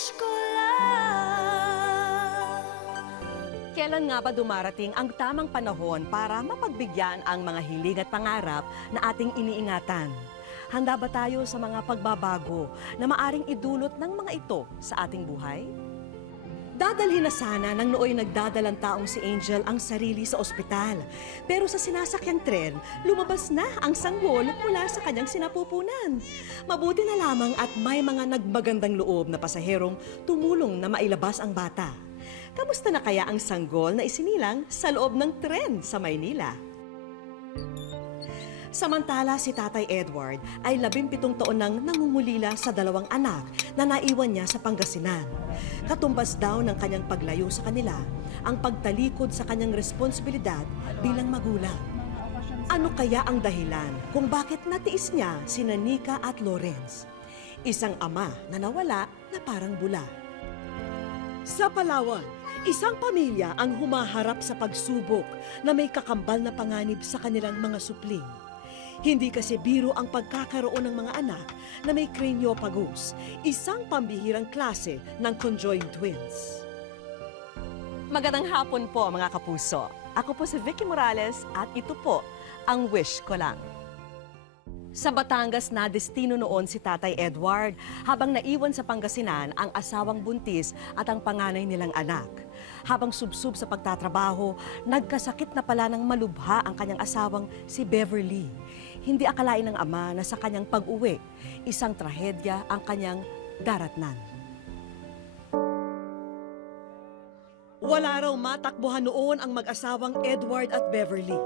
wish ko lang. Kailan nga ba dumarating ang tamang panahon para mapagbigyan ang mga hiling at pangarap na ating iniingatan? Handa ba tayo sa mga pagbabago na maaring idulot ng mga ito sa ating buhay? Dadalhin na sana ng nooy nagdadalang taong si Angel ang sarili sa ospital. Pero sa sinasakyang tren, lumabas na ang sanggol mula sa kanyang sinapupunan. Mabuti na lamang at may mga nagmagandang loob na pasaherong tumulong na mailabas ang bata. Kamusta na kaya ang sanggol na isinilang sa loob ng tren sa Maynila? Samantala, si Tatay Edward ay 17 taon nang nangungulila sa 2 anak na naiwan niya sa Pangasinan. Katumbas daw ng kanyang paglayo sa kanila ang pagtalikod sa kanyang responsibilidad bilang magulang. Ano kaya ang dahilan kung bakit natiis niya sina Nika at Lawrence? Isang ama na nawala na parang bula. Sa Palawan, isang pamilya ang humaharap sa pagsubok na may kakambal na panganib sa kanilang mga supling. Hindi kasi biro ang pagkakaroon ng mga anak na may craniopagus, isang pambihirang klase ng conjoined twins. Magandang hapon po mga kapuso. Ako po si Vicky Morales at ito po ang Wish Ko Lang. Sa Batangas na destino noon si Tatay Edward habang naiwan sa Pangasinan ang asawang buntis at ang panganay nilang anak. Habang subsub sa pagtatrabaho, nagkasakit na pala ng malubha ang kanyang asawang si Beverly. Hindi akalain ng ama na sa kanyang pag-uwi, isang trahedya ang kanyang daratnan. Wala raw matakbuhan noon ang mag-asawang Edward at Beverly.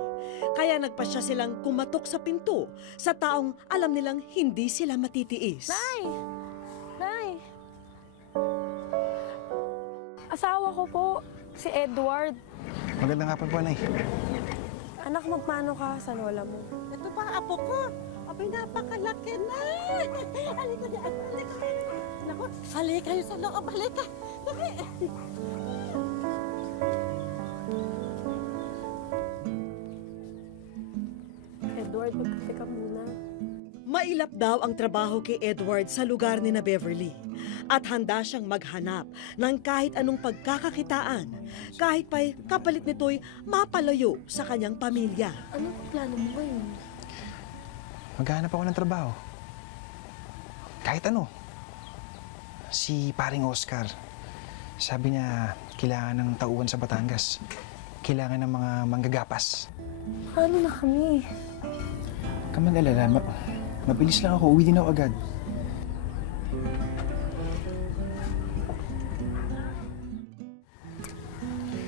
Kaya nagpasya silang kumatok sa pinto sa taong alam nilang hindi sila matitiis. Nay! Nay! Asawa ko po, si Edward. Magandang hapon po, Nay. Anak, magmano ka sa lola mo? Ito pa, apo ko. Abay, napakalaki na. Halika na, halika. Naku, halika kayo sa loob, halika. Dali. Edward, magkape ka muna. Mailap daw ang trabaho kay Edward sa lugar ni na Beverly at handa siyang maghanap ng kahit anong pagkakakitaan, kahit pa'y kapalit nito'y mapalayo sa kanyang pamilya. Ano ang plano mo ngayon? Maghahanap ako ng trabaho. Kahit ano. Si paring Oscar, sabi niya kailangan ng tauhan sa Batangas. Kailangan ng mga manggagapas. Paano na kami? Ka mag-alala, mabilis lang ako. Uwi din ako agad.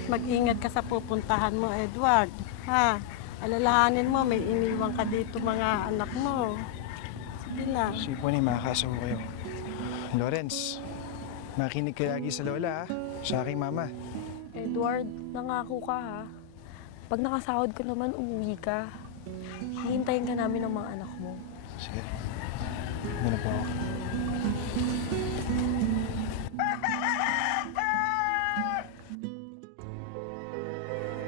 Mag-ingat ka sa pupuntahan mo, Edward. Ha? Alalahanin mo, may iniwan ka dito mga anak mo. Sige na. Sige po, Nay, makakaso ko kayo. Lawrence, makinig ka lagi sa lola, ha? Sa aking mama. Edward, nangako ka ha. Pag nakasahod ka naman, umuwi ka. Hihintayin ka namin ng mga anak mo. Sige. Muna po ako.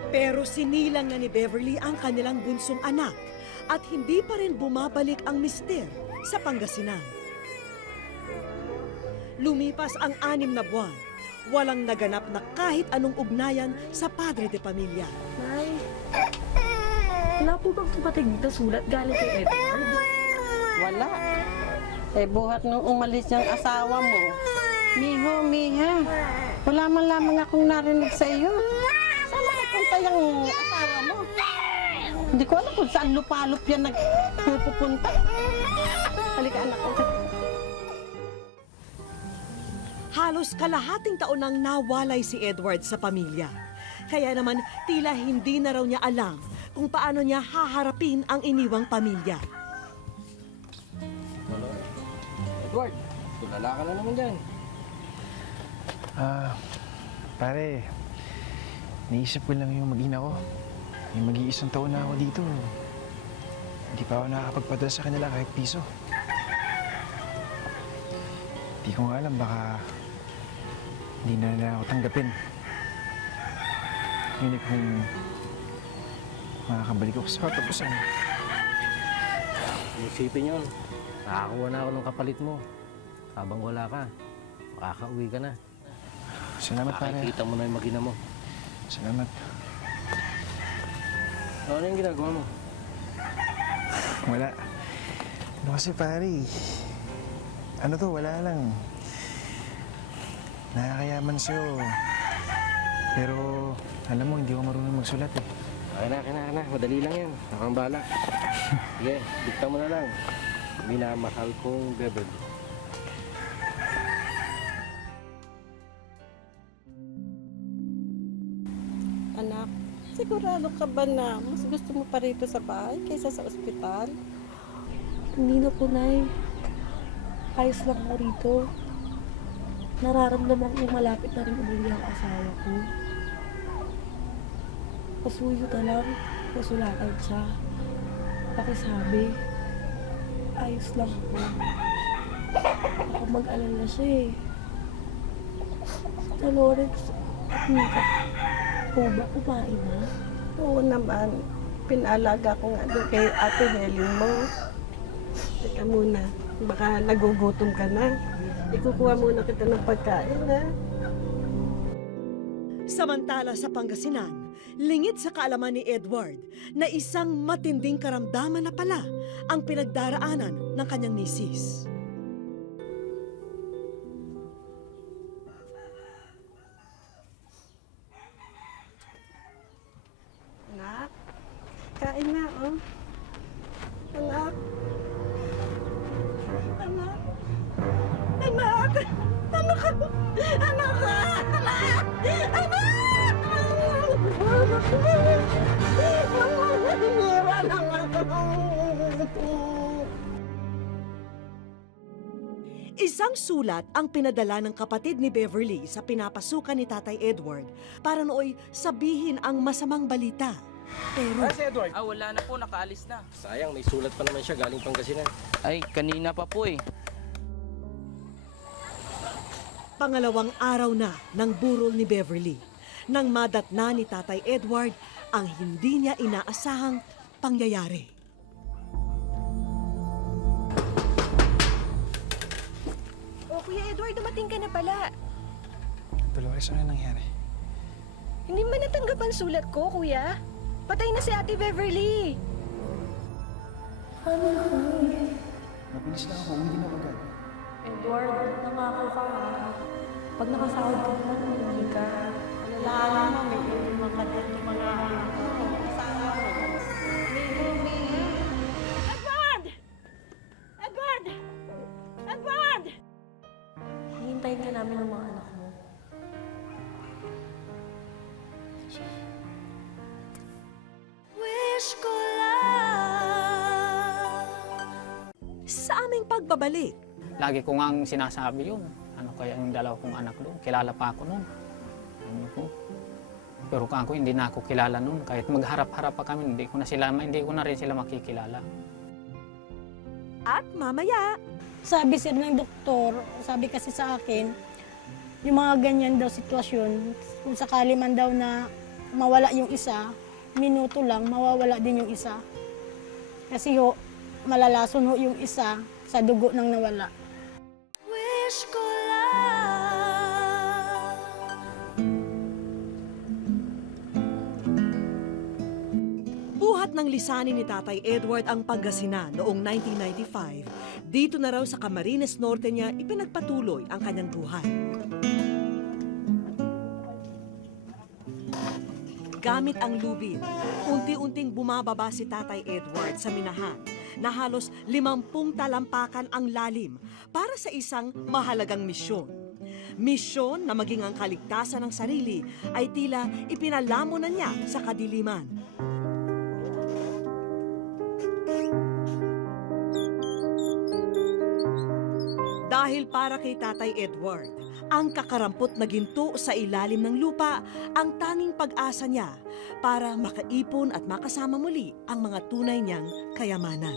Pero sinilang na ni Beverly ang kanilang bunsong anak at hindi pa rin bumabalik ang mister sa Pangasinan. Lumipas ang 6 na buwan, walang naganap na kahit anong ugnayan sa padre de pamilya. Nay, wala po bang tumatig na sulat galing kay Edward? Wala. Eh, buhat nung umalis yung asawa mo. Miho, miha. Wala man lamang akong narinig sa iyo. Saan nagpunta yung asawa mo? Hindi ko alam kung saan lupalop yan nagpupunta. Halika, anak ko. Halos kalahating taon nang nawalay si Edward sa pamilya. Kaya naman tila hindi na raw niya alam kung paano niya haharapin ang iniwang pamilya. Edward, tulala ka na naman dyan. Pare, naisip ko lang yung mag-ina ko. May mag-iisang taon na ako dito. Hindi pa ako nakakapagpadala sa kanila kahit piso. Hindi ko nga alam, baka hindi na nila ako tanggapin. Ngunit kung makakabalik ako sa katapusan. Isipin yun. Nakakuha na ako ng kapalit mo. Habang wala ka. makakauwi ka na. Salamat, pare. Makikita mo na yung magina mo. Salamat. Ano yung ginagawa mo? Wala. Ano kasi, pare? Ano to? Wala lang. Nakakayaman sa'yo. Pero, alam mo, hindi ako marunong magsulat eh. Okay na. Madali lang yan. Ako ang bahala. Sige, dikta mo na lang. Minamahal kong Beverly. Anak, sigurado ka ba na mas gusto mo pa rito sa bahay kaysa sa ospital? Hindi na po, Nay. Ayos lang ako rito. Nararamdaman ko malapit na rin umuwi ang asawa ko. Pasuyo na lang. Pasulatan siya. Pakisabi. Ayos lang ako. Baka mag-alala siya eh. Na Lawrence at Mika, po ba kumain na? Oo naman, pinalaga ko nga doon kay Ate Helen mo. Teka muna, baka nagugutom ka na. Ikukuha muna kita ng pagkain, ha? Samantala sa Pangasinan, lingid sa kaalaman ni Edward na isang matinding karamdaman na pala ang pinagdaraanan ng kanyang misis. Anak, kain na, oh. Anak. Anak. Anak. Anak. Anak. Anak. Isang sulat ang pinadala ng kapatid ni Beverly sa pinapasukan ni Tatay Edward para nooy sabihin ang masamang balita. Pero Edward! Wala na po, nakaalis na. Sayang, may sulat pa naman siya galing Pangasinan. Ay, kanina pa po eh. pangalawang araw na ng burol ni Beverly nang madatna ni Tatay Edward ang hindi niya inaasahang pangyayari. Oh, Kuya Edward, dumating ka na pala. Dolores, ano nangyari? Hindi man natanggap ang sulat ko, Kuya. Patay na si Ate Beverly. Mabilis lang ako, hindi na agad. Edward, nangako ka ha. Pag nakasahod ka naman, umuwi ka. Alalahanin mo, may ilimang kadet yung mga asawa mo. Edward! Edward! Edward! Hihintayin ka namin ng mga anak mo. Wish ko lang sa aming pagbabalik. Lagi ko ngang sinasabi yun. Ano kaya yung dalawa kong anak doon? Kilala pa ako noon. Ano ko? Pero ako hindi na ako kilala noon. Kahit magharap-harap pa kami, hindi ko na rin sila makikilala. At mamaya, Sabi sir ng doktor, sabi kasi sa akin, yung mga ganyan daw sitwasyon, kung sakali man daw na mawala yung isa, minuto lang, mawawala din yung isa. Kasi ho, malalason ho yung isa sa dugo ng nawala. wish ko lang. Buhat ng lisanin ni Tatay Edward ang Pangasinan noong 1995. Dito na raw sa Camarines Norte niya ipinagpatuloy ang kanyang buhay. Gamit ang lubid, unti-unting bumababa si Tatay Edward sa minahan na halos 50 talampakan ang lalim para sa isang mahalagang misyon. Misyon na maging ang kaligtasan ng sarili ay tila ipinalamunan niya sa kadiliman. Dahil para kay Tatay Edward, ang kakarampot na ginto sa ilalim ng lupa ang tanging pag-asa niya para makaipon at makasama muli ang mga tunay niyang kayamanan.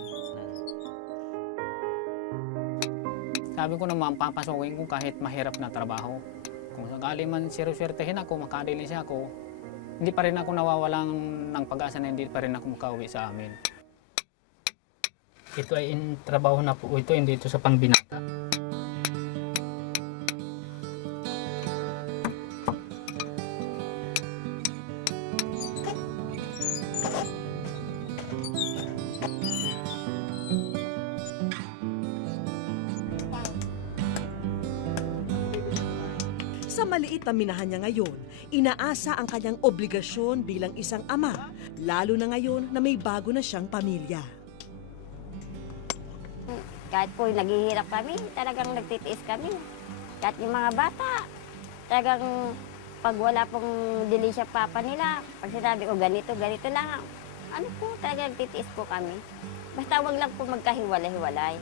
Sabi ko naman, papasukin ko kahit mahirap na trabaho. Kung sakali man siruswertehin ako, makadilis ako, hindi pa rin ako nawawalang ng pag-asa na hindi pa rin ako makauwi sa amin. Ito ay trabaho na po ito, hindi ito sa pangbinata. Sa maliit na minahan niya ngayon, inaasa ang kanyang obligasyon bilang isang ama, lalo na ngayon na may bago na siyang pamilya. Kahit po naghihirap kami, talagang nagtitiis kami. Kahit yung mga bata, talagang pag wala pong dilisya papa nila, pag sinabi ko ganito, ganito lang, ano po, talagang nagtitiis po kami. Basta wag lang po magkahiwalay-hiwalay.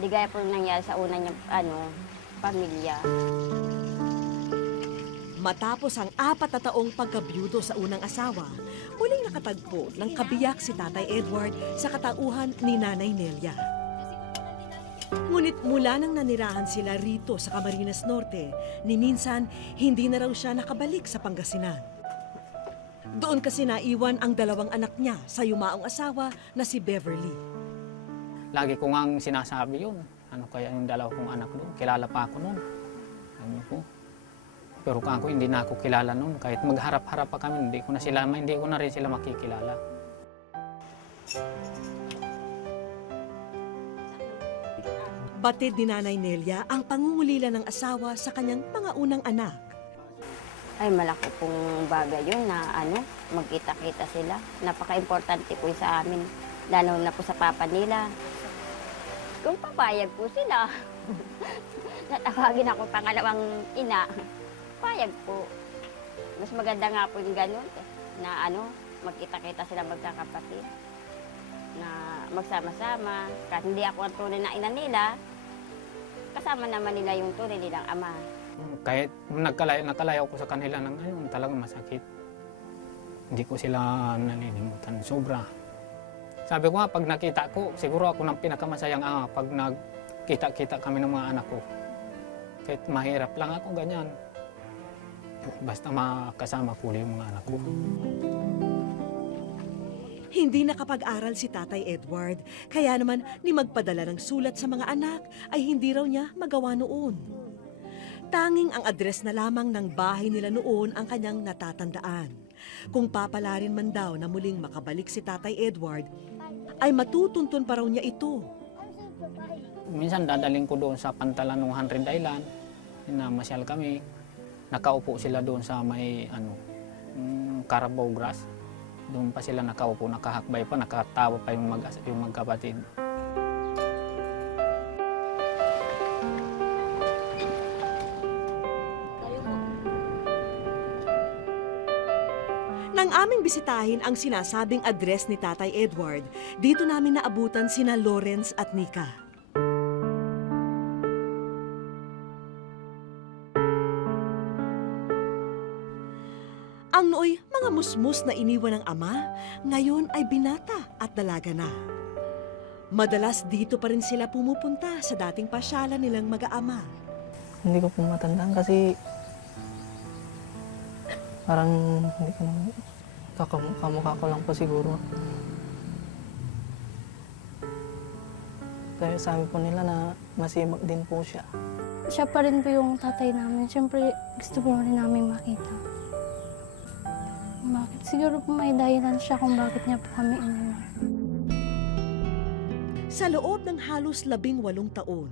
Di gaya po nangyari sa una niyang pamilya. Matapos ang 4 na taong pagkabyudo sa unang asawa, muling nakatagpo ng kabiyak si Tatay Edward sa katauhan ni Nanay Nelia. Ngunit mula nang nanirahan sila rito sa Camarines Norte, ni minsan hindi na raw siya nakabalik sa Pangasinan. Doon kasi naiwan ang 2 anak niya sa yumaong asawa na si Beverly. Lagi ko ngang sinasabi yun. Ano kaya yung 2 kong anak doon? Kilala pa ako noon. Ano po? Pero ako hindi na ako kilala noon. Kahit magharap-harap pa kami, hindi ko na rin sila makikilala. Batid ni Nanay Nelia ang pangungulila ng asawa sa kanyang mga unang anak. Ay, malaki pong bagay yun na magkita-kita sila. Napaka-importante po sa amin, lalo na po sa papa nila. Kung papayag po sila, natawagin ako pangalawang ina, payag po. Mas maganda nga po yung ganun, na magkita-kita sila magkakapatid, na magsama-sama. Kahit hindi ako ang tunay na ina nila, kasama naman nila yung tunay nilang ama. Kahit nakalayo ko sa kanila ng talagang masakit. Hindi ko sila nalilimutan. Sobra. Sabi ko nga, pag nakita ko, siguro ako ng pinakamasayang ama pag nagkita-kita kami ng mga anak ko. Kahit mahirap lang ako, ganyan. Basta makasama ko yung mga anak ko. Hindi nakapag-aral si Tatay Edward, kaya naman ni magpadala ng sulat sa mga anak ay hindi raw niya magawa noon. Tanging ang address na lamang ng bahay nila noon ang kanyang natatandaan. Kung papalarin man daw na muling makabalik si Tatay Edward, ay matutuntun pa raw niya ito. Minsan dadaling ko doon sa pantalan ng 100 Island, namasyal kami. Nakaupo sila doon sa may Carabao grass. Doon pa sila nakaupo, nakahakbay pa, nakatawa pa yung magkapatid. Nang aming bisitahin ang sinasabing address ni Tatay Edward, dito namin naabutan sina Lawrence at Nika. Ang nooy mga musmus na iniwan ng ama, ngayon ay binata at dalaga na. Madalas dito pa rin sila pumupunta sa dating pasyalan nilang mag-aama. Hindi ko po matandaan kasi parang hindi ko kamukha ko lang po siguro. Pero sabi po nila na masibag din po siya. Siya pa rin po yung tatay namin. Siyempre, gusto po rin namin makita. Bakit? Siguro po may dahilan siya kung bakit niya po kami iniwan. Sa loob ng halos 18 taon,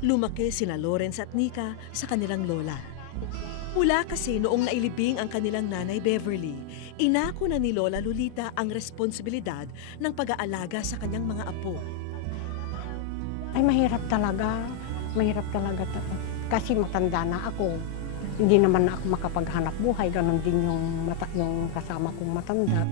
lumaki sina Lawrence at Nika sa kanilang lola. Mula kasi noong nailibing ang kanilang nanay Beverly, inako na ni Lola Lolita ang responsibilidad ng pag-aalaga sa kanyang mga apo. Ay, mahirap talaga. Mahirap talaga. Kasi matanda na ako. Hindi naman na ako makapaghanap buhay. Ganon din yung kasama kong matanda.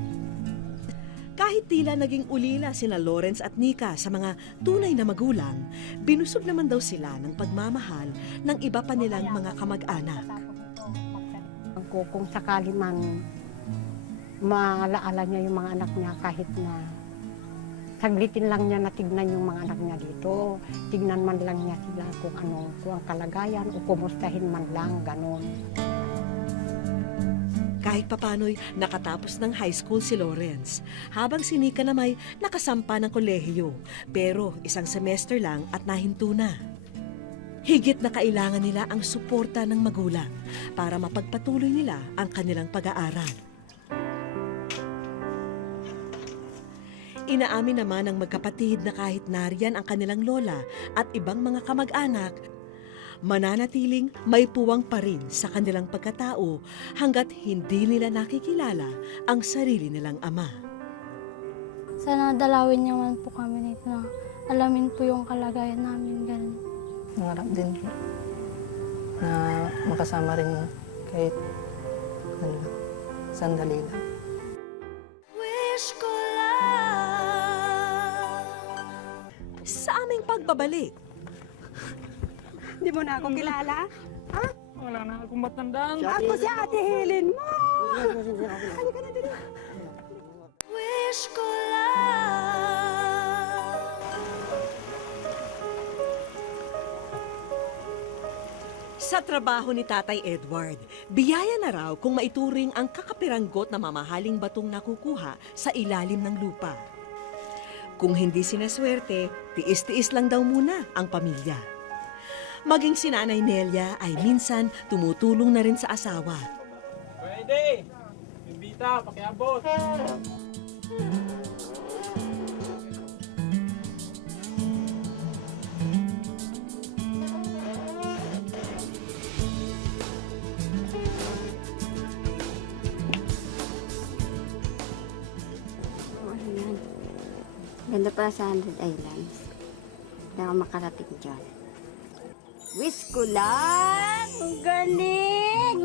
Kahit tila naging ulila sina Lawrence at Nika sa mga tunay na magulang, binusog naman daw sila ng pagmamahal ng iba pa nilang mga kamag-anak. Kung sakali man maalaala niya yung mga anak niya kahit na saglitin lang niya na tignan yung mga anak niya dito. Tignan man lang niya sila kung ang kalagayan o kumustahin man lang, ganon. Kahit papano'y nakatapos ng high school si Lawrence, habang si Nika na may nakasampa ng kolehiyo, pero isang semester lang at nahinto na. Higit na kailangan nila ang suporta ng magulang para mapagpatuloy nila ang kanilang pag-aaral. Inaamin naman ng magkapatid na kahit nariyan ang kanilang lola at ibang mga kamag-anak, mananatiling may puwang pa rin sa kanilang pagkatao hanggat hindi nila nakikilala ang sarili nilang ama. Sana dalawin niyo man po kami nito na alamin po yung kalagayan namin ganun. Nangarap din po na makasama rin kahit sandali lang. Sa aming pagbabalik, Di mo na ako kilala? Wala na akong matandaan. Ako si Ate Helen mo! Halika na dito. sa trabaho ni Tatay Edward, biyaya na raw kung maituring ang kakapiranggot na mamahaling batong nakukuha sa ilalim ng lupa. Kung hindi sinaswerte, tiis-tiis lang daw muna ang pamilya. Maging si Nanay Nelia ay minsan tumutulong na rin sa asawa. Pwede! Bibita, pakiabot! Ganda pala sa 100 Islands. Hindi ako makarating dyan. Wish ko lang! Ang galing!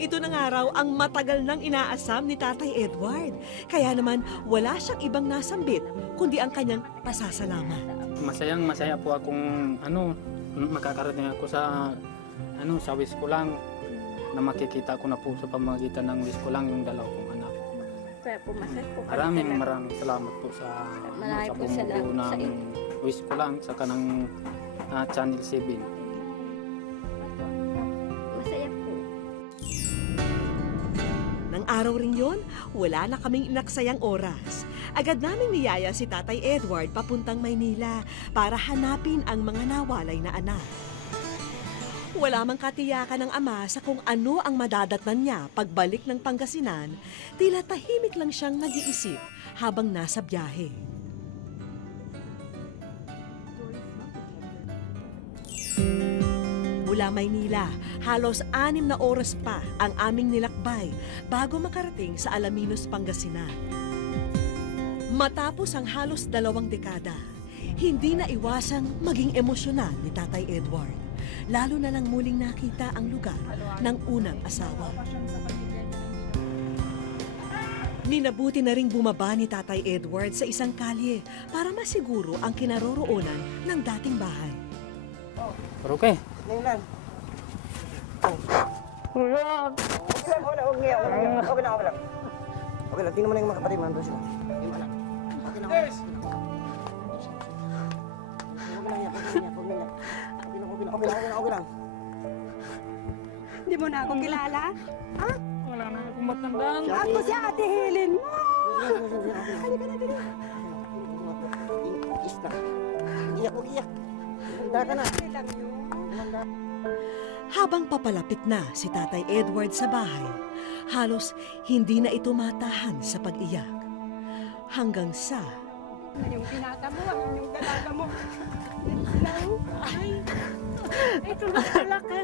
Ito na nga raw ang matagal nang inaasam ni Tatay Edward. Kaya naman wala siyang ibang nasambit kundi ang kanyang pasasalamat. Masaya po akong makakarating ako sa sa wish ko lang na makikita ko na po sa pamamagitan ng wish ko lang yung dalaw kong anak. Kaya po masaya po. Maraming salamat po sa Maraming po bumubuo salamat sa ng wish ko lang sa kanang Channel 7. Masaya po. Nang araw rin yon, wala na kaming inaksayang oras. Agad naming niyaya si Tatay Edward papuntang Maynila para hanapin ang mga nawalay na anak. Wala mang katiyakan ng ama sa kung ano ang madadatnan niya pagbalik ng Pangasinan, tila tahimik lang siyang nag-iisip habang nasa biyahe. Mula Maynila, halos 6 na oras pa ang aming nilakbay bago makarating sa Alaminos, Pangasinan. Matapos ang halos 2 dekada, hindi na iwasang maging emosyonal ni Tatay Edward. Lalo na lang muling nakita ang lugar ng unang asawa. Minabuti na ring bumaba ni Tatay Edward sa isang kalye para masiguro ang kinaroroonan ng dating bahay. Pero okay. Okay lang, tingnan mo na yung mga kapatid mo. Nandun sila. Yung anak. Okay lang. Okay lang. Di mo na ako kilala? Wala na akong matandaan. Ako si Ate Helen mo! Halika na dito. Iyak. Handa ka na. Habang papalapit na si Tatay Edward sa bahay, halos hindi na ito matahan sa pag-iyak. Hanggang sa... Yung pinata mo, yung dalaga mo. Ay, ito na pala ka.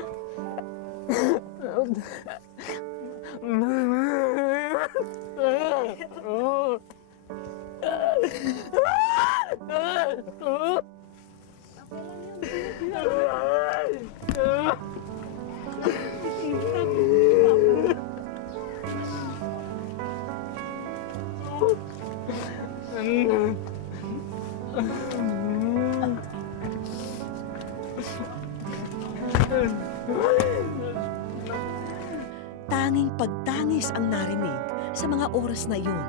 Tanging pagtangis ang narinig sa mga oras na iyon.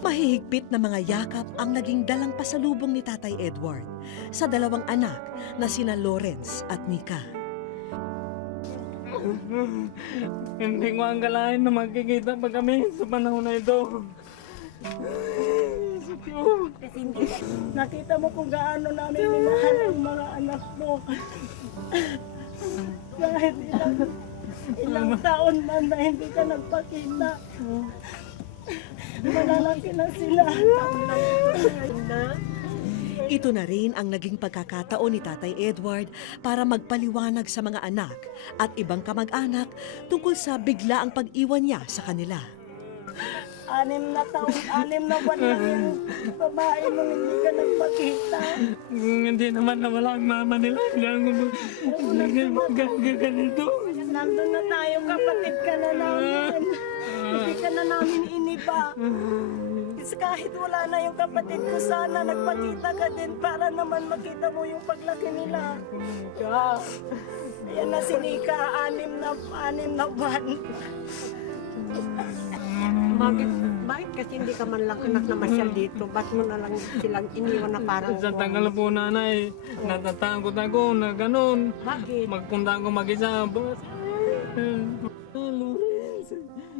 Mahihigpit na mga yakap ang naging dalang pasalubong ni Tatay Edward sa 2 anak na sina Lawrence at Nika. Hindi ko ang galain na magkikita pa kami sa panahon na ito. Nakita mo kung gaano namin minahal ang mga anak mo. Kahit ilang taon man na hindi ka nagpakita. Malalaki na sila. Ito na rin ang naging pagkakataon ni Tatay Edward para magpaliwanag sa mga anak at ibang kamag-anak tungkol sa biglaang pag-iwan niya sa kanila. 6 na taon, 6 na buwan lang yung babae mo, hindi ka nagpakita. Hindi naman nawala ang mama nila. Hindi ganito. Nandun na tayo, kapatid ka na namin. Hindi ka na namin iniba. Kasi kahit wala na yung kapatid ko, sana nagpakita ka din para naman makita mo yung paglaki nila. Ayan na si Nika, 6 na buwan. Bakit kasi hindi ka man lang anak na masyal dito? Ba't mo na lang silang iniwan na parang Sa tagal po nanay, natatakot ako na ganun. Bakit? Magpunta ako mag-isa.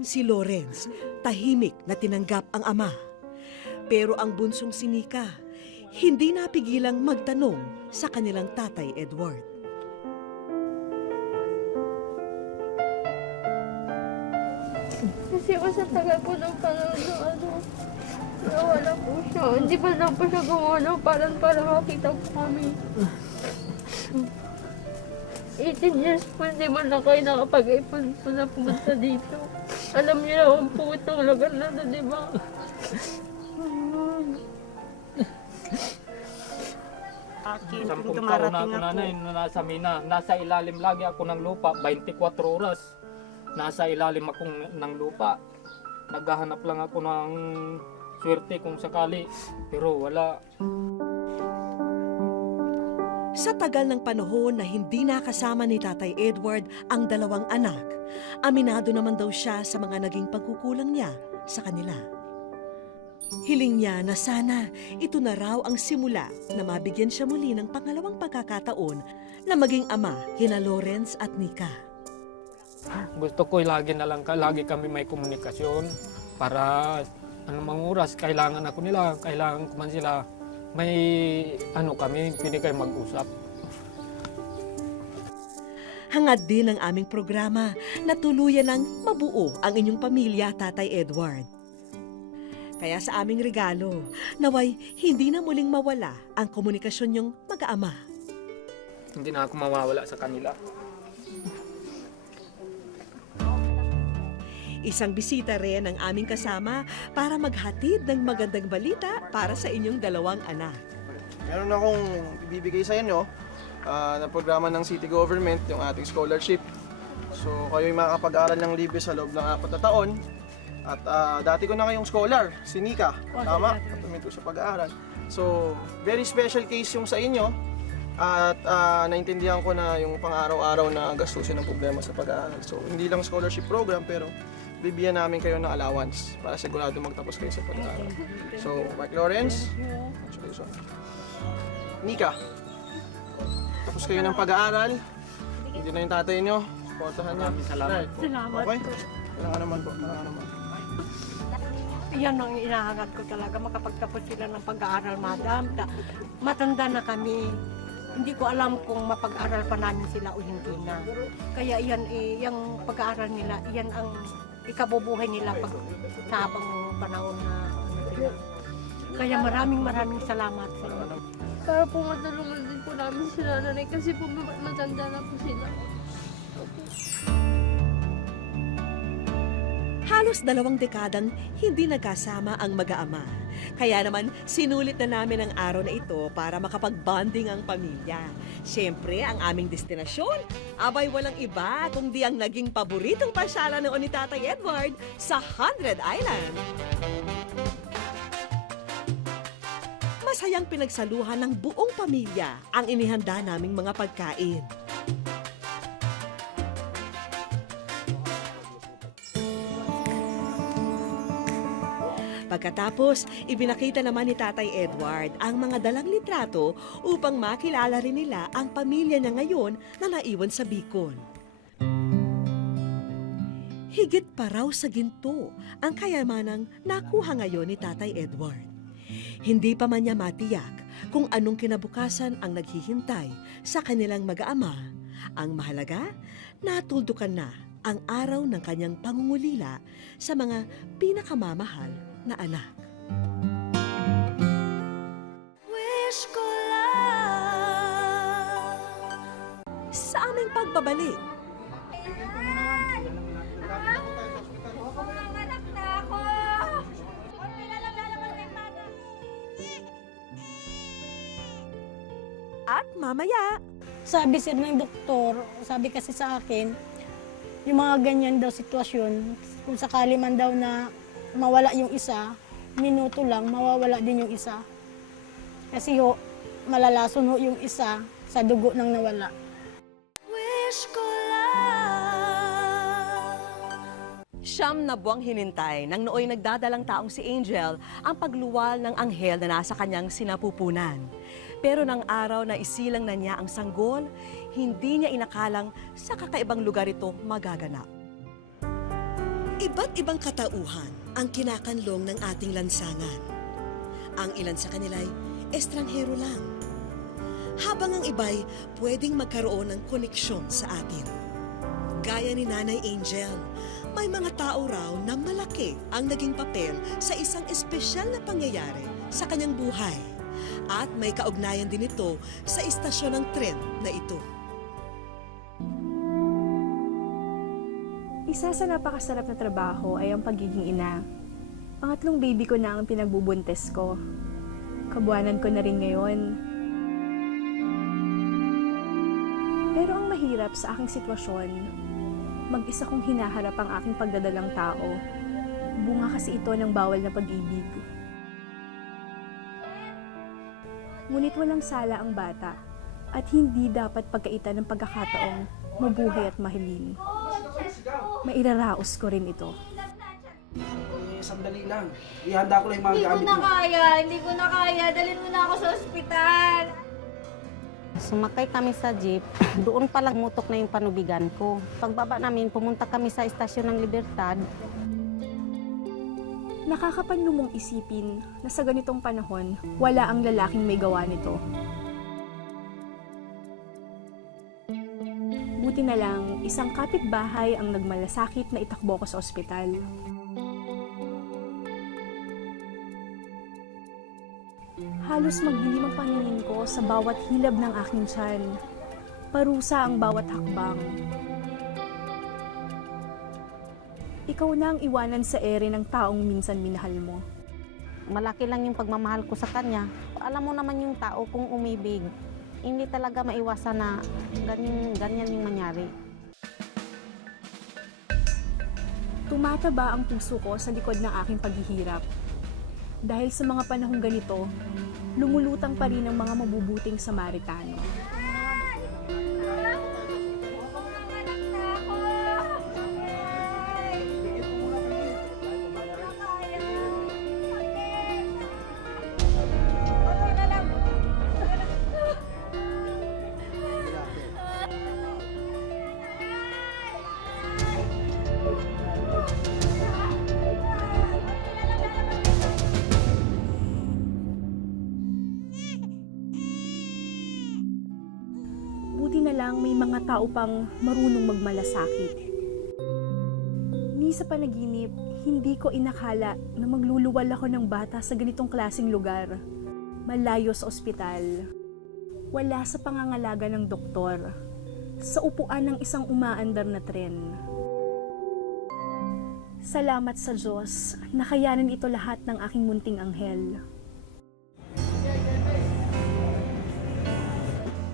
Si Lawrence, tahimik na tinanggap ang ama. Pero ang bunsong si Nika, hindi napigilang magtanong sa kanilang Tatay Edward. Kasi po sa tagal po ng panahon na nawala po siya. Hindi pa lang po siya gumalaw para makita po kami. 18 years po, hindi man lang kayo nakapag-ipon po na pumunta dito. Alam niyo naman po itong lugar na ito, di ba? Sampung taon na ako nanay, nasa Mina. Nasa ilalim lagi ako ng lupa, 24 oras. Nasa ilalim akong ng lupa. Naghahanap lang ako ng swerte kung sakali, pero wala. Sa tagal ng panahon na hindi nakasama ni Tatay Edward ang 2 anak, aminado naman daw siya sa mga naging pagkukulang niya sa kanila. Hiling niya na sana ito na raw ang simula na mabigyan siya muli ng pangalawang pagkakataon na maging ama kina Lawrence at Nika. Gusto ko lagi kami may komunikasyon para anumang oras kailangan ako nila, kailangan ko man sila, may kami, pwede kayo mag-usap. Hangad din ang aming programa na tuluyan ng mabuo ang inyong pamilya, Tatay Edward. Kaya sa aming regalo, naway hindi na muling mawala ang komunikasyon niyong mag-aama. Hindi na ako mawawala sa kanila. Isang bisita rin ang aming kasama para maghatid ng magandang balita para sa inyong 2 anak. Meron akong ibibigay sa inyo na programa ng city government, yung ating scholarship. So kayo'y makakapag-aral ng libre sa loob ng 4 na taon. At dati ko na kayong scholar, si Nika. Tama? Patuloy ko sa pag-aaral. So very special case yung sa inyo. At naintindihan ko na yung pang-araw-araw na gastusin ng problema sa pag-aaral. So hindi lang scholarship program, pero bibigyan namin kayo ng allowance para sigurado magtapos kayo sa pag-aaral. So, Mark Lawrence, Nika, tapos kayo ng pag-aaral. Hindi na yung tatay nyo. Supportahan niya. Salamat. Salamat. Okay? Wala ka naman po. Wala ka naman. Yan ang inahangat ko talaga, makapagtapos sila ng pag-aaral, madam. Matanda na kami. Hindi ko alam kung mapag-aral pa namin sila o hindi na. Kaya yan, yung pag-aaral nila, yan ang ikabubuhay nila pag sa habang panahon na sila. Kaya maraming salamat sa inyo. Para po matulungan din po namin sila nanay kasi po matanda na po sila. Halos 2 dekadang hindi nagkasama ang mag-aama. Kaya naman, sinulit na namin ang araw na ito para makapag-bonding ang pamilya. Siyempre, ang aming destinasyon, abay walang iba kundi ang naging paboritong pasyalan noon ni Tatay Edward sa 100 Island. Masayang pinagsaluhan ng buong pamilya ang inihanda naming mga pagkain. Pagkatapos, ibinakita naman ni Tatay Edward ang mga dalang litrato upang makilala rin nila ang pamilya niya ngayon na naiwan sa Bicol. Higit pa raw sa ginto ang kayamanang nakuha ngayon ni Tatay Edward. Hindi pa man niya matiyak kung anong kinabukasan ang naghihintay sa kanilang mag-aama. Ang mahalaga, natuldukan na ang araw ng kanyang pangungulila sa mga pinakamamahal na anak. Wish ko sa aming pagbabalik. At mamaya, Sabi sir ng doktor, sabi kasi sa akin, yung mga ganyan daw sitwasyon, kung sakali man daw na mawala yung isa, minuto lang, mawawala din yung isa. Kasi ho, malalason ho yung isa sa dugo ng nawala. siyam na buwang hinintay nang nooy nagdadalang taong si Angel ang pagluwal ng anghel na nasa kanyang sinapupunan. Pero ng araw na isilang na niya ang sanggol, hindi niya inakalang sa kakaibang lugar ito magaganap. Iba't ibang katauhan ang kinakanlong ng ating lansangan. Ang ilan sa kanila'y estranghero lang. Habang ang iba'y pwedeng magkaroon ng koneksyon sa atin. Gaya ni Nanay Angel, may mga tao raw na malaki ang naging papel sa isang espesyal na pangyayari sa kanyang buhay. At may kaugnayan din ito sa istasyon ng tren na ito. Isa sa napakasarap na trabaho ay ang pagiging ina. Pangatlong baby ko na ang pinagbubuntes ko. Kabuanan ko na rin ngayon. Pero ang mahirap sa aking sitwasyon, mag-isa kong hinaharap ang aking pagdadalang tao. Bunga kasi ito ng bawal na pag-ibig. Ngunit walang sala ang bata at hindi dapat pagkaitan ng pagkakataong mabuhay at mahalin. Mairaraos ko rin ito. Sandali lang. Ihanda ko lang yung mga gamit mo. Hindi ko na kaya. Dalhin mo na ako sa ospital. Sumakay kami sa jeep, doon pa lang mutok na yung panubigan ko. Pagbaba namin, pumunta kami sa istasyon ng Libertad. Nakakapanlumong isipin na sa ganitong panahon, wala ang lalaking may gawa nito. Buti na lang, isang kapitbahay ang nagmalasakit na itakbo ko sa ospital. Halos magdilim ang paningin ko sa bawat hilab ng aking tiyan. Parusa ang bawat hakbang. Ikaw na ang iwanan sa ere ng taong minsan minahal mo. Malaki lang yung pagmamahal ko sa kanya. Alam mo naman yung tao kung umibig, hindi talaga maiwasan na ganyan yung mangyari. Tumataba ang puso ko sa likod ng aking paghihirap. Dahil sa mga panahong ganito, lumulutang pa rin ang mga mabubuting Samaritano. Buti na lang may mga tao pang marunong magmalasakit. Ni sa panaginip, hindi ko inakala na magluluwal ako ng bata sa ganitong klaseng lugar. Malayo sa ospital. Wala sa pangangalaga ng doktor. Sa upuan ng isang umaandar na tren. Salamat sa Diyos, nakayanan ito lahat ng aking munting anghel.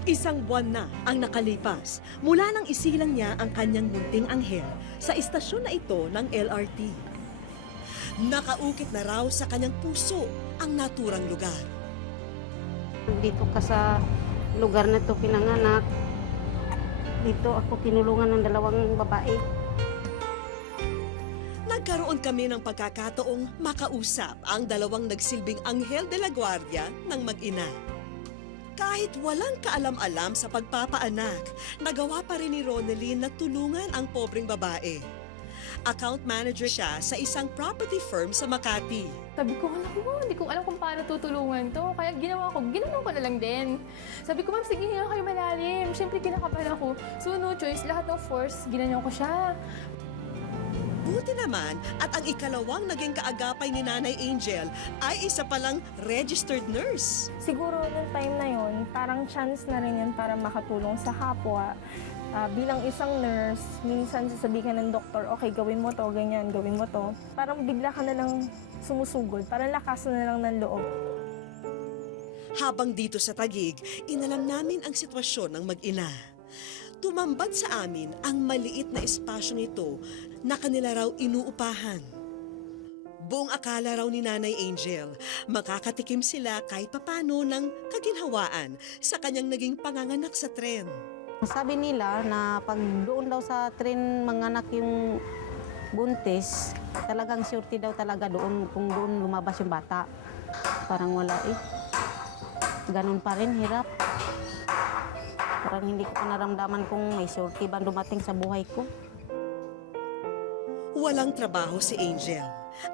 Isang buwan na ang nakalipas mula nang isilang niya ang kanyang munting anghel sa istasyon na ito ng LRT. Nakaukit na raw sa kanyang puso ang naturang lugar. Dito ka sa lugar na to pinanganak. Dito ako tinulungan ng 2 babae. Nagkaroon kami ng pagkakataong makausap ang 2 nagsilbing anghel de la guardia ng mag-ina. Kahit walang kaalam-alam sa pagpapaanak, nagawa pa rin ni Ronelyn na tulungan ang pobreng babae. Account manager siya sa isang property firm sa Makati. Sabi ko, hindi ko alam kung paano tutulungan to. Kaya ginawa ko na lang din. Sabi ko, ma'am, sige, hinga kayo malalim. Siyempre, kinakabahan ako. So, no choice, lahat ng force, ginanyan ko siya. Mabuti naman at ang ikalawang naging kaagapay ni Nanay Angel ay isa palang registered nurse. Siguro nung time na yon, parang chance na rin yun para makatulong sa kapwa. Bilang isang nurse, minsan sasabihin ng doktor, okay, gawin mo to, ganyan, gawin mo to. Parang bigla ka na lang sumusugod, parang lakas na lang ng loob. Habang dito sa Taguig, inalam namin ang sitwasyon ng mag-ina. Tumambad sa amin ang maliit na espasyo nito na kanila raw inuupahan. Buong akala raw ni Nanay Angel, makakatikim sila kahit papano ng kaginhawaan sa kanyang naging panganganak sa tren. Sabi nila na pag doon daw sa tren manganak yung buntis, talagang surety daw talaga doon kung doon lumabas yung bata. Parang wala eh. Ganun pa rin, hirap. Parang hindi ko naramdaman kung may surety ba dumating sa buhay ko. Walang trabaho si Angel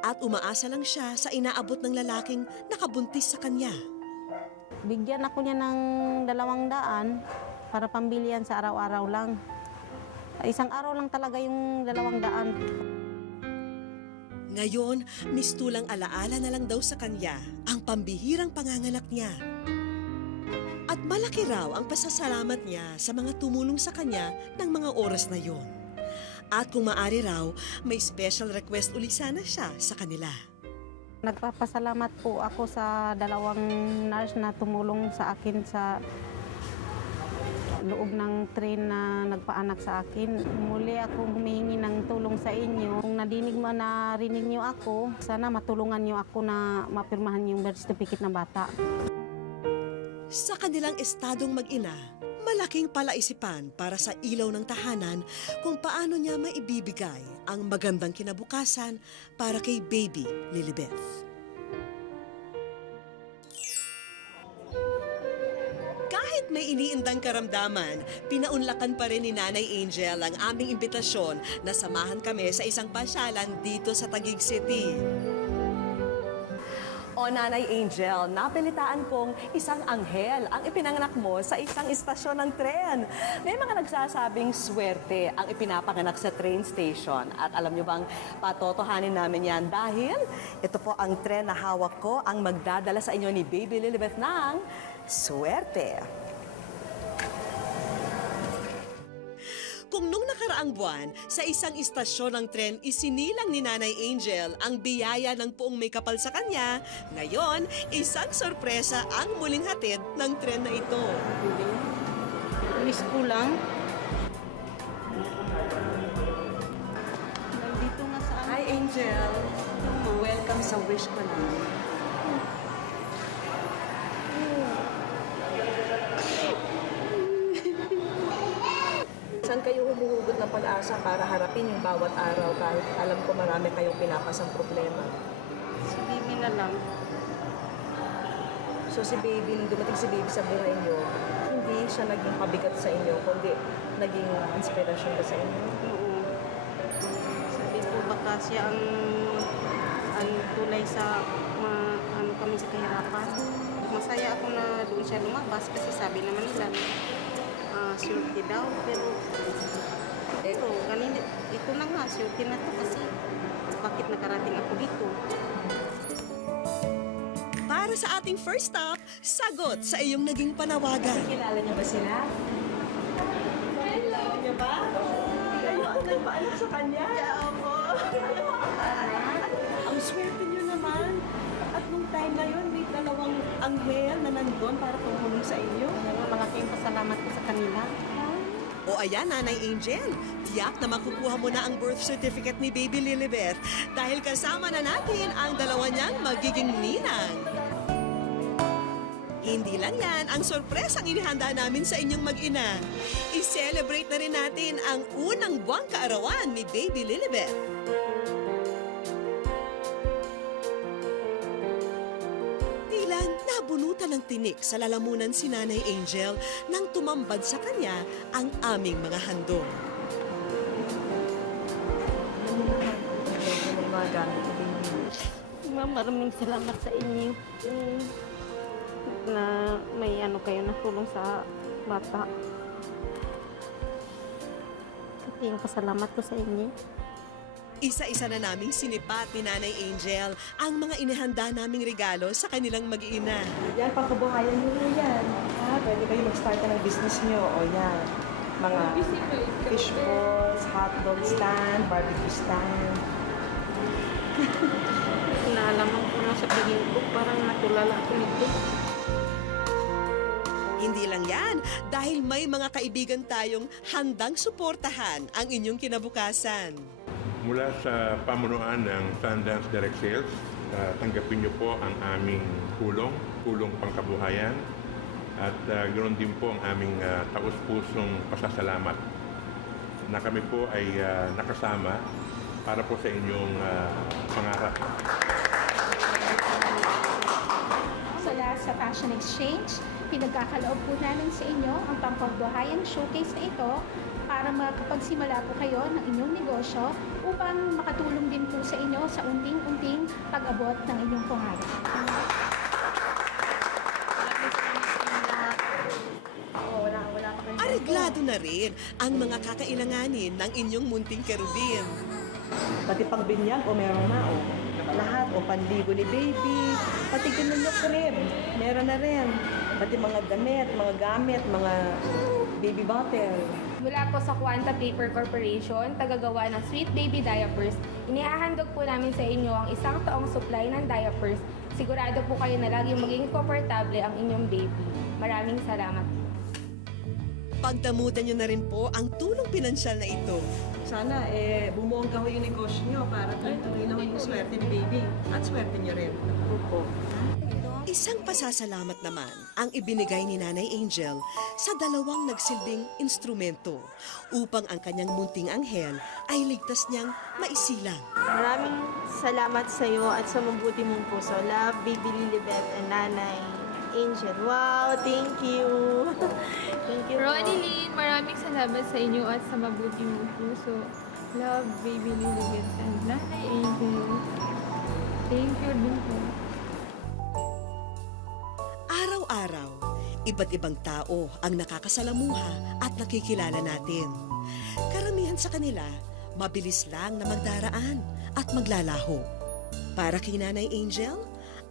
at umaasa lang siya sa inaabot ng lalaking nakabuntis sa kanya. Bigyan ako niya ng 200 para pambilihan sa araw-araw lang. Isang araw lang talaga yung 200. Ngayon, mistulang alaala na lang daw sa kanya ang pambihirang panganganak niya. At malaki raw ang pasasalamat niya sa mga tumulong sa kanya ng mga oras na yon. At kung maaari raw, may special request uli sana siya sa kanila. Nagpapasalamat po ako sa 2 nurse na tumulong sa akin sa loob ng tren na nagpaanak sa akin. Muli ako humihingi ng tulong sa inyo. Kung narinig niyo ako, sana matulungan niyo ako na mapirmahan yung birth certificate ng bata. Sa kanilang estadong mag-ina, malaking palaisipan para sa ilaw ng tahanan kung paano niya maibibigay ang magandang kinabukasan para kay baby Lilibeth. Kahit may iniindang karamdaman, pinaunlakan pa rin ni Nanay Angel ang aming imbitasyon na samahan kami sa isang pasyalan dito sa Taguig City. O Nanay Angel, napilitaan kong isang anghel ang ipinanganak mo sa isang istasyon ng tren. May mga nagsasabing swerte ang ipinapanganak sa train station. At alam nyo bang patotohanin namin yan dahil ito po ang tren na hawak ko ang magdadala sa inyo ni Baby Lilibeth ng swerte. Kung nung nakaraang buwan, sa isang istasyon ng tren isinilang ni Nanay Angel ang biyaya ng poong may kapal sa kanya, ngayon, isang sorpresa ang muling hatid ng tren na ito. Miss ko lang. Nandito nga sa Hi Angel, welcome sa wish ko na. Saan kayo humuhugot ng pag-asa para harapin yung bawat araw kahit alam ko marami kayong pinapasang problema? Si Bibi na lang. So si baby, nung dumating si baby sa buhay niyo, hindi siya naging pabigat sa inyo, kundi naging inspirasyon ba sa inyo? Oo. Sabi ko baka siya ang tulay sa ano kami sa kahirapan. Masaya ako na doon siya lumabas kasi sabi naman nila surety daw, pero ganun, ito na nga, surety na to kasi bakit nakarating ako dito? Para sa ating first stop, sagot sa iyong naging panawagan. Kilala niyo ba sila? Kilala niyo ba? Kayo ang nagpaanak sa kanya? Opo. Ang swerte niyo naman. At nung time na yun, may 2 anghel na nandun para tumulong sa inyo. Malaking pasalamat ko sa kanila. O ayan, Nanay Angel, tiyak na makukuha mo na ang birth certificate ni Baby Lilibeth dahil kasama na natin ang 2 niyang magiging ninang. Hindi lang yan ang sorpresang inihanda namin sa inyong mag-ina. I-celebrate na rin natin ang unang buwang kaarawan ni Baby Lilibeth. Nabunutan ng tinik sa lalamunan si Nanay Angel nang tumambad sa kanya ang aming mga handog. Ma'am, maraming salamat sa inyo na may kayo na tulong sa bata. Kasi yung pasalamat ko sa inyo. Isa-isa na naming sinipat ni Nanay Angel ang mga inihanda naming regalo sa kanilang mag-iina. Yan, pangkabuhayan nyo yan. Pwede kayo mag-start ng business nyo. O yan, mga fish balls, hotdog stand, barbecue stand. Nalaman ko na sa tingin ko, parang natulala ko nito. Hindi lang yan, dahil may mga kaibigan tayong handang suportahan ang inyong kinabukasan. Mula sa pamunuan ng Sundance Direct Sales, tanggapin niyo po ang aming tulong pangkabuhayan at ganoon din po ang aming taus-pusong pasasalamat na kami po ay nakasama para po sa inyong pangarap. Sa Fashion Exchange, pinagkakaloob po namin sa inyo ang pangkabuhayang showcase na ito para makapagsimula po kayo ng inyong negosyo upang makatulong din po sa inyo sa unting-unting pag-abot ng inyong pangarap. Areglado na rin ang mga kakailanganin ng inyong munting kerubin. Pati pang binyag, o meron na, o. Lahat, o panligo ni baby. Pati kinulok rin, meron na rin. Pati mga damit, mga gamit, mga baby bottle. Mula po sa Quanta Paper Corporation, tagagawa ng Sweet Baby Diapers, inihahandog po namin sa inyo ang isang taong supply ng diapers. Sigurado po kayo na laging maging komportable ang inyong baby. Maraming salamat. Pagdamutan nyo na rin po ang tulong pinansyal na ito. Sana, bumuongga ho yung negosyo nyo para tuloy naman yung swerte ni baby. At swerte nyo rin. Opo. Isang pasasalamat naman ang ibinigay ni Nanay Angel sa dalawang nagsilbing instrumento upang ang kanyang munting anghel ay ligtas niyang maisilang. Maraming salamat sa iyo at sa mabuti mong puso. Love, Baby Lilibet and Nanay Angel. Wow, thank you. Thank you. Ronnie Lynn, maraming salamat sa inyo at sa mabuti mong puso. Love, Baby Lilibet and Nanay Angel. Thank you din po. Araw-araw, iba't ibang tao ang nakakasalamuha at nakikilala natin. Karamihan sa kanila, mabilis lang na magdaraan at maglalaho. Para kay Nanay Angel,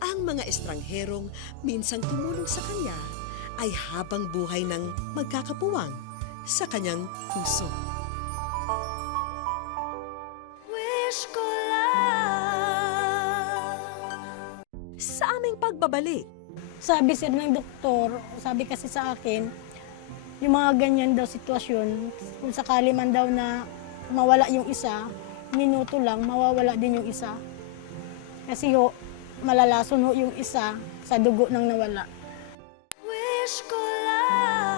ang mga estrangherong minsang tumulong sa kanya ay habang buhay ng magkakapuwang sa kanyang puso. Wish ko lang. Sa aming pagbabalik, Sabi sir ng doktor, sabi kasi sa akin, yung mga ganyan daw sitwasyon, kung sakali man daw na mawala yung isa, minuto lang, mawawala din yung isa. Kasi ho, malalason ho yung isa sa dugo ng nawala. Wish ko lang.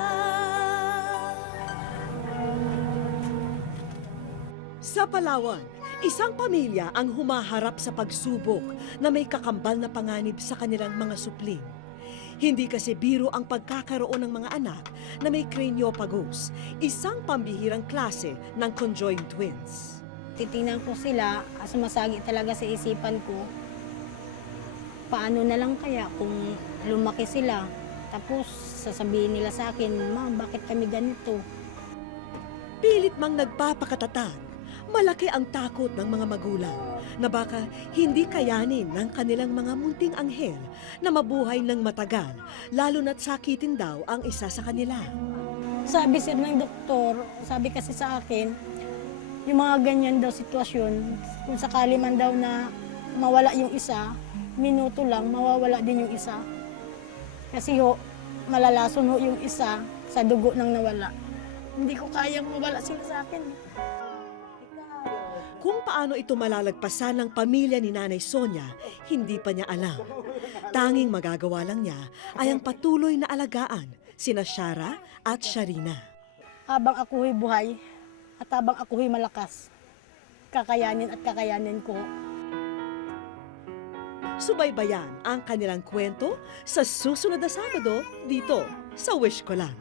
Sa Palawan, isang pamilya ang humaharap sa pagsubok na may kakambal na panganib sa kanilang mga supling. Hindi kasi biro ang pagkakaroon ng mga anak na may craniopagos, isang pambihirang klase ng conjoined twins. Titingnan ko sila, sumasagi talaga sa isipan ko, paano na lang kaya kung lumaki sila, tapos sasabihin nila sa akin, Ma, bakit kami ganito? Pilit mang nagpapakatatag, malaki ang takot ng mga magulang na baka hindi kayanin ng kanilang mga munting anghel na mabuhay ng matagal, lalo na't sakitin daw ang isa sa kanila. Sabi sir ng doktor, sabi kasi sa akin, yung mga ganyan daw sitwasyon, kung sakali man daw na mawala yung isa, minuto lang, mawawala din yung isa. Kasi ho, malalason ho yung isa sa dugo ng nawala. Hindi ko kayang mawala sila sa akin. Kung paano ito malalagpasan ng pamilya ni Nanay Sonia, hindi pa niya alam. Tanging magagawa lang niya ay ang patuloy na alagaan sina Shara at Sharina. Habang ako'y buhay at habang ako'y malakas, kakayanin at kakayanin ko. Subaybayan ang kanilang kwento sa susunod na Sabado dito sa Wish Ko Lang.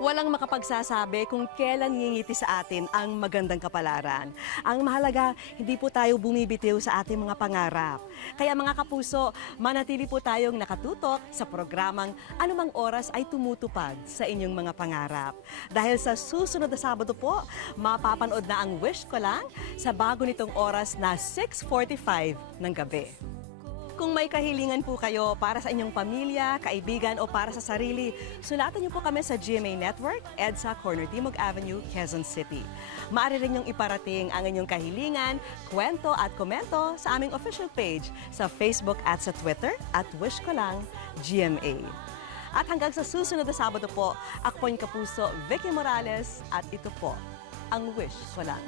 Walang makapagsasabi kung kailan ngingiti sa atin ang magandang kapalaran. Ang mahalaga, hindi po tayo bumibitiw sa ating mga pangarap. Kaya mga kapuso, manatili po tayong nakatutok sa programang Anumang Oras ay Tumutupad sa inyong mga pangarap. Dahil sa susunod na Sabado po, mapapanood na ang Wish Ko Lang sa bago nitong oras na 6:45 ng gabi. Kung may kahilingan po kayo para sa inyong pamilya, kaibigan o para sa sarili, sulatan niyo po kami sa GMA Network, EDSA Corner Timog Avenue, Quezon City. Maaari rin niyong iparating ang inyong kahilingan, kwento at komento sa aming official page sa Facebook at sa Twitter at Wish Ko Lang GMA. At hanggang sa susunod na Sabado po, ako po yung kapuso, Vicky Morales, at ito po, ang Wish Ko Lang.